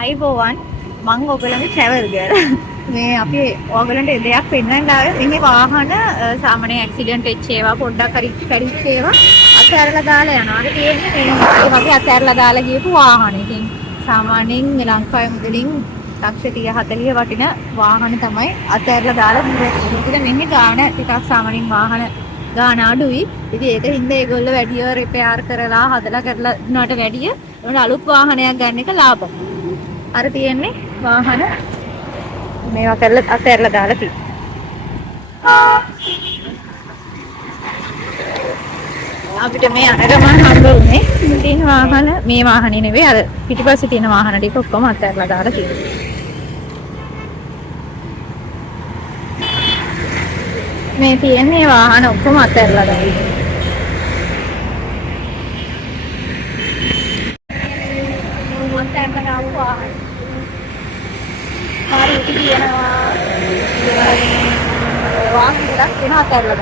ආයිබෝවන් මම ඔයගලගේ travel girl. මේ අපි ඔයගලන්ට දෙයක් පෙන්වන්න ආවේ මේ වාහන සාමාන්‍ය ඇක්සිඩන්ට් වෙච්ච ඒවා පොඩ්ඩක් හරි කැඩිච්ච ඒවා අතහැරලා දාලා යනවා. ඒක තියෙන්නේ මේ වගේ අතහැරලා දාලා ගියපු වාහන. ඉතින් සාමාන්‍යයෙන් ලංකාවේ මුදලින් ලක්ෂ 30 40 වටින වාහන තමයි අතහැරලා දාලා ගියේ. මොකද මෙහි ගාණ ටිකක් සාමාන්‍යයෙන් වාහන ගාණ අඩුයි. ඉතින් ඒක හින්දා ඒගොල්ලෝ වැඩිය රිපෙයාර් කරලා හදලා කරලා දුන්නාට වැඩිය ඒකට අලුත් වාහනයක් ගන්න එක ලාභයි. අර තියෙන්නේ වාහන මේවා කරලා අතහැරලා දාලා තියෙනවා. අපිට මේ අරගම හම්බ වුණේ තියෙන වාහන මේ වාහනේ නෙවෙයි අර පිටිපස්සේ තියෙන වාහන ටික ඔක්කොම අතහැරලා දාලා තියෙනවා. මේ තියෙන්නේ වාහන ඔක්කොම අතහැරලා දාලා. අතහැරලා දාපු වාහන. හරි තියෙනවා. වාහන ගොඩක් වෙනවා අතහැරලා දාලා.